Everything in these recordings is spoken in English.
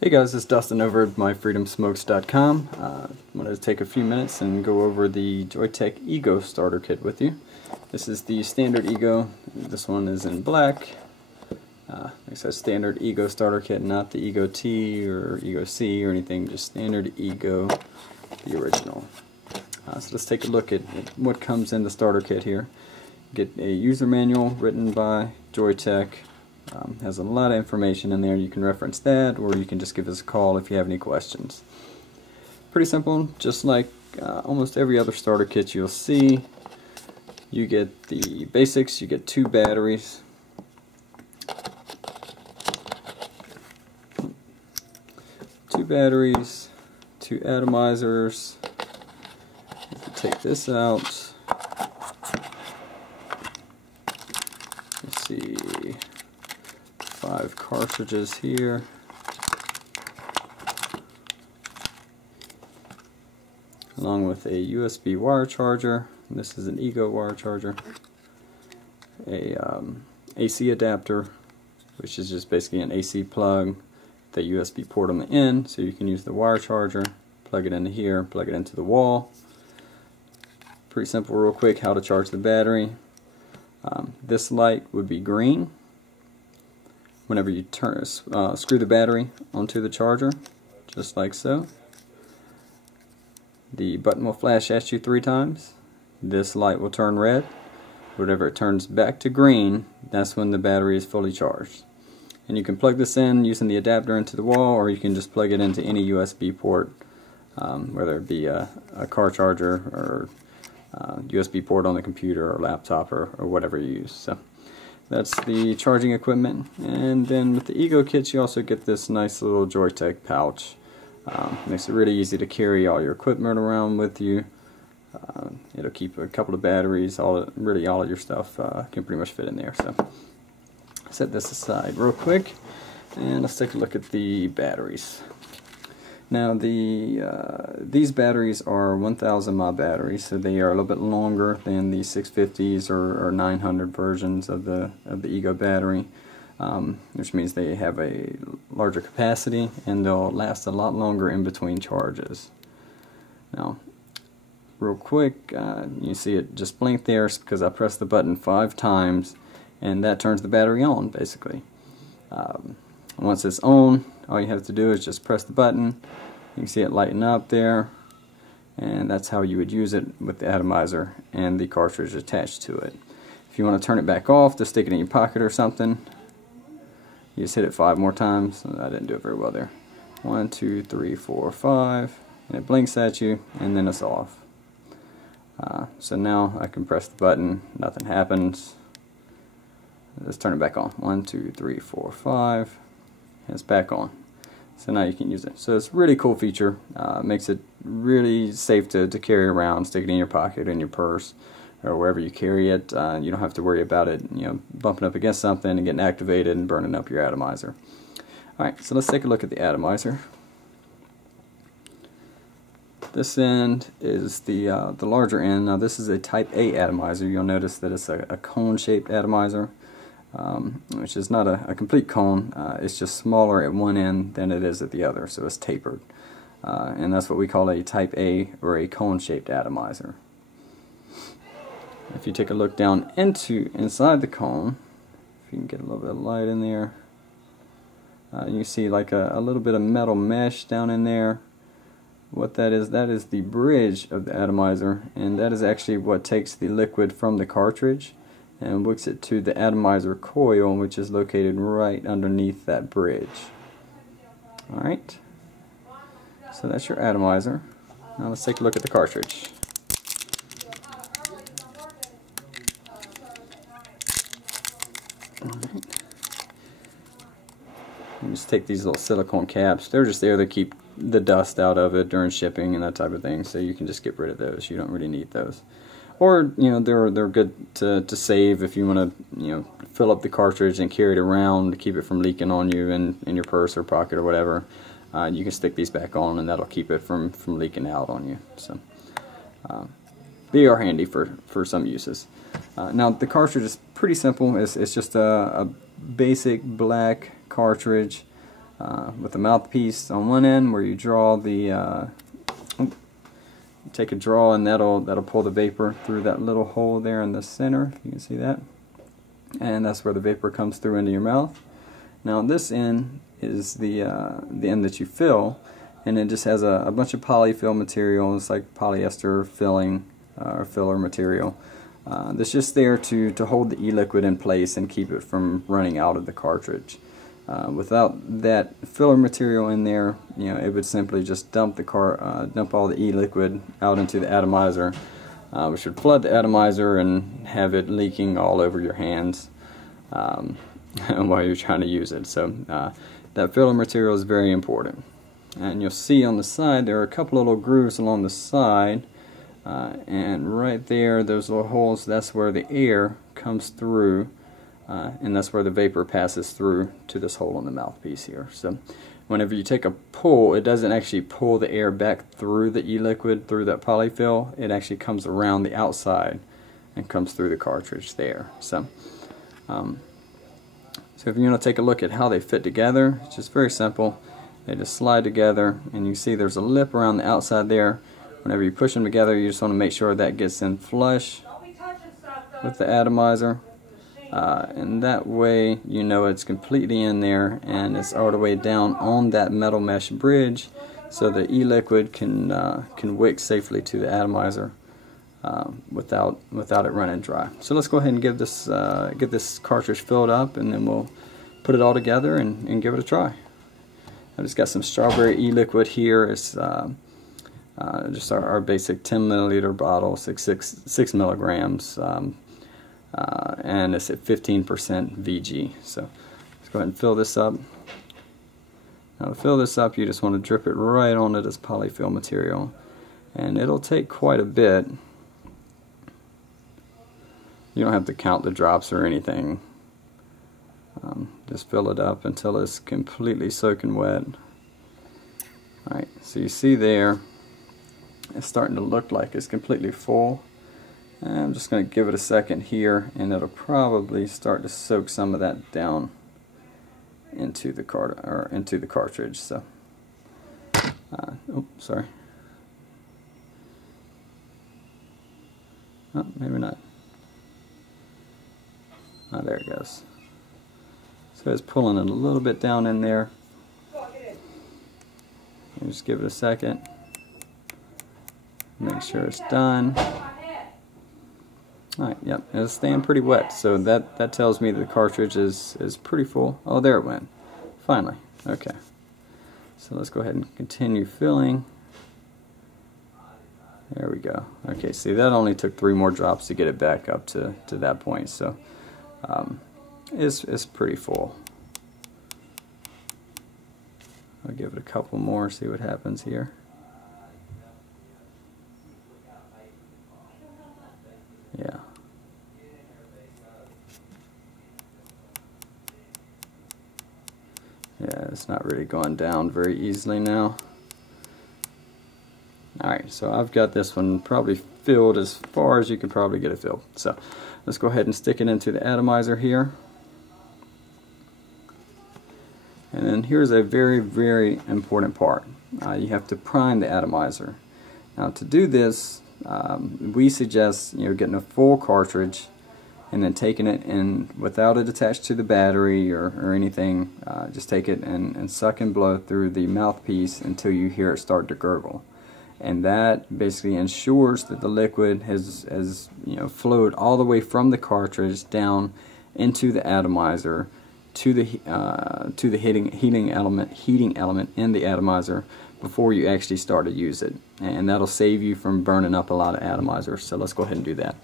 Hey guys, it's Dustin over at myfreedomsmokes.com. I'm going to take a few minutes and go over the Joyetech eGo starter kit with you. This is the standard eGo. This one is in black. Like I said, standard eGo starter kit, not the eGo T or eGo C or anything, just standard eGo, the original. So let's take a look at what comes in the starter kit here. Get a user manual written by Joyetech. Has a lot of information in there. You can reference that, or you can just give us a call if you have any questions. Pretty simple, just like almost every other starter kit you'll see. You get the basics, you get 2 batteries, 2 atomizers. If you take this out, let's see, 5 cartridges here. Along with a USB wire charger. This is an eGo wire charger. A AC adapter, which is just basically an AC plug, the USB port on the end, so you can use the wire charger, plug it into here, plug it into the wall. Pretty simple, real quick, how to charge the battery. This light would be green whenever you screw the battery onto the charger, just like so. The button will flash at you 3 times. This light will turn red. Whenever it turns back to green, that's when the battery is fully charged. And you can plug this in using the adapter into the wall, or you can just plug it into any USB port, whether it be a car charger or USB port on the computer or laptop or whatever you use. So that's the charging equipment. And then with the eGo kits, you also get this nice little Joyetech pouch. Makes it really easy to carry all your equipment around with you. It'll keep a couple of batteries, really all of your stuff can pretty much fit in there. So set this aside real quick, and let's take a look at the batteries. Now these batteries are 1000 mAh batteries, so they are a little bit longer than the 650s or 900 versions of the eGo battery, which means they have a larger capacity and they'll last a lot longer in between charges. Now, real quick, you see it just blink there because I pressed the button 5 times, and that turns the battery on basically. Once it's on, all you have to do is just press the button. You can see it lighten up there, and that's how you would use it with the atomizer and the cartridge attached to it. If you want to turn it back off to stick it in your pocket or something, you just hit it 5 more times. I didn't do it very well there. 1, 2, 3, 4, 5, and it blinks at you, and then it's off. So now I can press the button, nothing happens. Let's turn it back on. 1, 2, 3, 4, 5, and it's back on. So now you can use it. So it's a really cool feature. Makes it really safe to carry around, stick it in your pocket, in your purse, or wherever you carry it. You don't have to worry about it, bumping up against something and getting activated and burning up your atomizer. Alright, so let's take a look at the atomizer. This end is the larger end. Now this is a type A atomizer. You'll notice that it's a cone-shaped atomizer, which is not a complete cone. It's just smaller at one end than it is at the other, so it's tapered. And that's what we call a type A, or a cone-shaped atomizer. If you take a look down inside the cone, if you can get a little bit of light in there, you see like a little bit of metal mesh down in there. What that is the bridge of the atomizer, and that is actually what takes the liquid from the cartridge and hooks it to the atomizer coil, which is located right underneath that bridge. Alright, so that's your atomizer. Now let's take a look at the cartridge. Alright. You just take these little silicone caps. They're just there to keep the dust out of it during shipping and that type of thing, so you can just get rid of those. You don't really need those. Or they're good to save if you want to fill up the cartridge and carry it around to keep it from leaking on you in your purse or pocket or whatever. You can stick these back on, and that'll keep it from leaking out on you. So they are handy for some uses. Now the cartridge is pretty simple. It's just a basic black cartridge. with the mouthpiece on one end where you draw the take a draw, and that'll pull the vapor through that little hole there in the center. You can see that, and that's where the vapor comes through into your mouth. Now this end is the end that you fill, and it just has a bunch of polyfill material. It's like polyester filling or filler material. That's just there to hold the e-liquid in place and keep it from running out of the cartridge. Without that filler material in there, it would simply just dump all the e-liquid out into the atomizer, which would flood the atomizer and have it leaking all over your hands while you're trying to use it. So that filler material is very important. And you'll see on the side there are a couple little grooves along the side, and right there, those little holes, that's where the air comes through. And that's where the vapor passes through to this hole in the mouthpiece here. So whenever you take a pull, it doesn't actually pull the air back through the e-liquid, through that polyfill. It actually comes around the outside and comes through the cartridge there. So if you're going to take a look at how they fit together, it's just very simple. They just slide together, and you see there's a lip around the outside there. Whenever you push them together, you just want to make sure that gets in flush with the atomizer. And that way it's completely in there and it's all the way down on that metal mesh bridge, so the e-liquid can wick safely to the atomizer without it running dry. So let's go ahead and get this cartridge filled up, and then we'll put it all together and give it a try. I've just got some strawberry e-liquid here. It's just our basic 10 milliliter bottle, 6 milligrams. And it's at 15% VG. So let's go ahead and fill this up. Now to fill this up, you just want to drip it right onto this polyfill material, and it'll take quite a bit. You don't have to count the drops or anything. Just fill it up until it's completely soaking wet. Alright, so you see there, it's starting to look like it's completely full. And I'm just going to give it a second here, and it'll probably start to soak some of that down into the cartridge. So, oh, sorry. Oh, maybe not. Oh, there it goes. So it's pulling it a little bit down in there. Just give it a second. Make sure it's done. Alright, yep, it's staying pretty wet, so that tells me the cartridge is pretty full. Oh, there it went. Finally. Okay. So let's go ahead and continue filling. There we go. Okay, see, that only took 3 more drops to get it back up to that point, so it's pretty full. I'll give it a couple more, see what happens here. Yeah. Yeah, it's not really going down very easily now. Alright, so I've got this one probably filled as far as you can probably get it filled. So let's go ahead and stick it into the atomizer here. And then here's a very, very important part. You have to prime the atomizer. Now to do this, we suggest getting a full cartridge and then taking it and without it attached to the battery or anything, just take it and suck and blow through the mouthpiece until you hear it start to gurgle. And that basically ensures that the liquid has flowed all the way from the cartridge down into the atomizer to the heating element in the atomizer before you actually start to use it, and that'll save you from burning up a lot of atomizers. So let's go ahead and do that.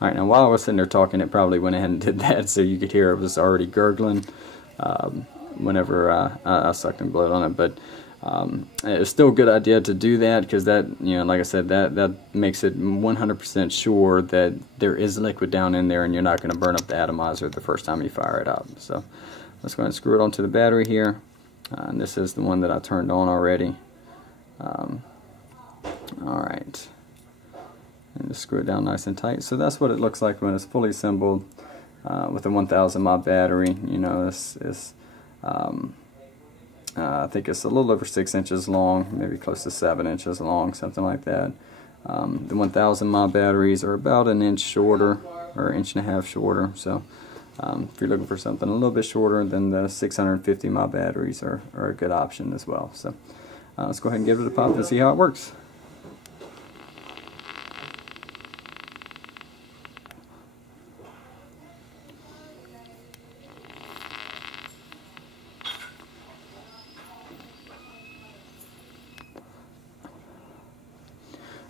Alright, now while I was sitting there talking, it probably went ahead and did that, so you could hear it was already gurgling whenever I sucked and blowed on it. But it's still a good idea to do that, because that, like I said, that makes it 100% sure that there is liquid down in there and you're not going to burn up the atomizer the first time you fire it up. So let's go ahead and screw it onto the battery here. And this is the one that I turned on already. Alright. And just screw it down nice and tight. So that's what it looks like when it's fully assembled. with a 1000 mAh battery. You know, I think it's a little over 6 inches long, maybe close to 7 inches long, something like that. The 1000 mAh batteries are about an inch shorter, or an inch and a half shorter. So if you're looking for something a little bit shorter, then the 650 mAh batteries are a good option as well. So let's go ahead and give it a pop and see how it works.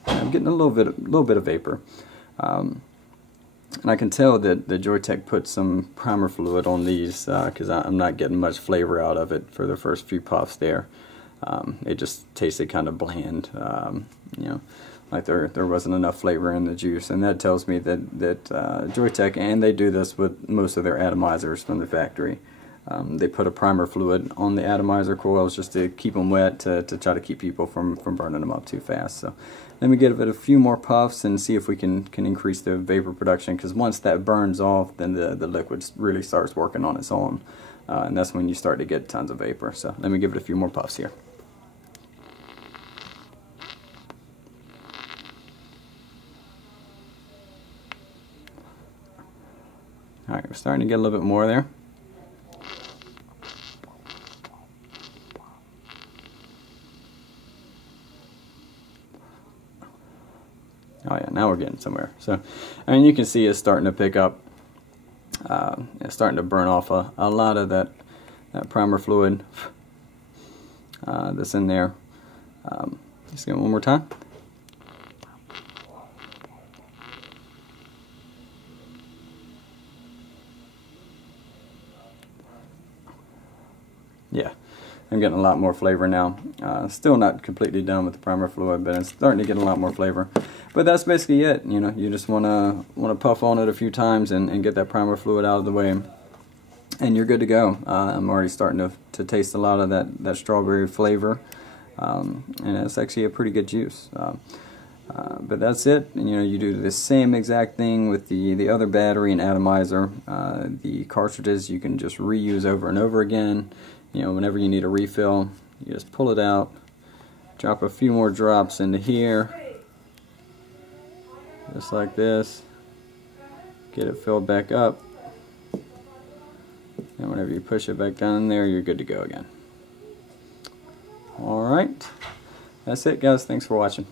I'm getting a little bit of vapor, and I can tell that the Joyetech put some primer fluid on these because I'm not getting much flavor out of it for the first few puffs there. It just tasted kind of bland, you know, like there wasn't enough flavor in the juice, and that tells me that Joyetech, and they do this with most of their atomizers from the factory. They put a primer fluid on the atomizer coils just to keep them wet, to try to keep people from burning them up too fast. So let me give it a few more puffs and see if we can increase the vapor production, because once that burns off, then the liquid really starts working on its own, and that's when you start to get tons of vapor. So let me give it a few more puffs here. Alright, we're starting to get a little bit more there. Oh yeah, now we're getting somewhere. So, I mean, you can see it's starting to pick up. It's starting to burn off a lot of that primer fluid that's in there. Just give it one more time. Yeah, I'm getting a lot more flavor now. Still not completely done with the primer fluid, but it's starting to get a lot more flavor. But that's basically it. You know, you just want to puff on it a few times and get that primer fluid out of the way, and you're good to go. I'm already starting to taste a lot of that strawberry flavor, and it's actually a pretty good juice. But that's it. And, you know, you do the same exact thing with the other battery and atomizer. The cartridges you can just reuse over and over again. You know, whenever you need a refill, you just pull it out, drop a few more drops into here, just like this, get it filled back up, and whenever you push it back down in there, you're good to go again. Alright, that's it guys, thanks for watching.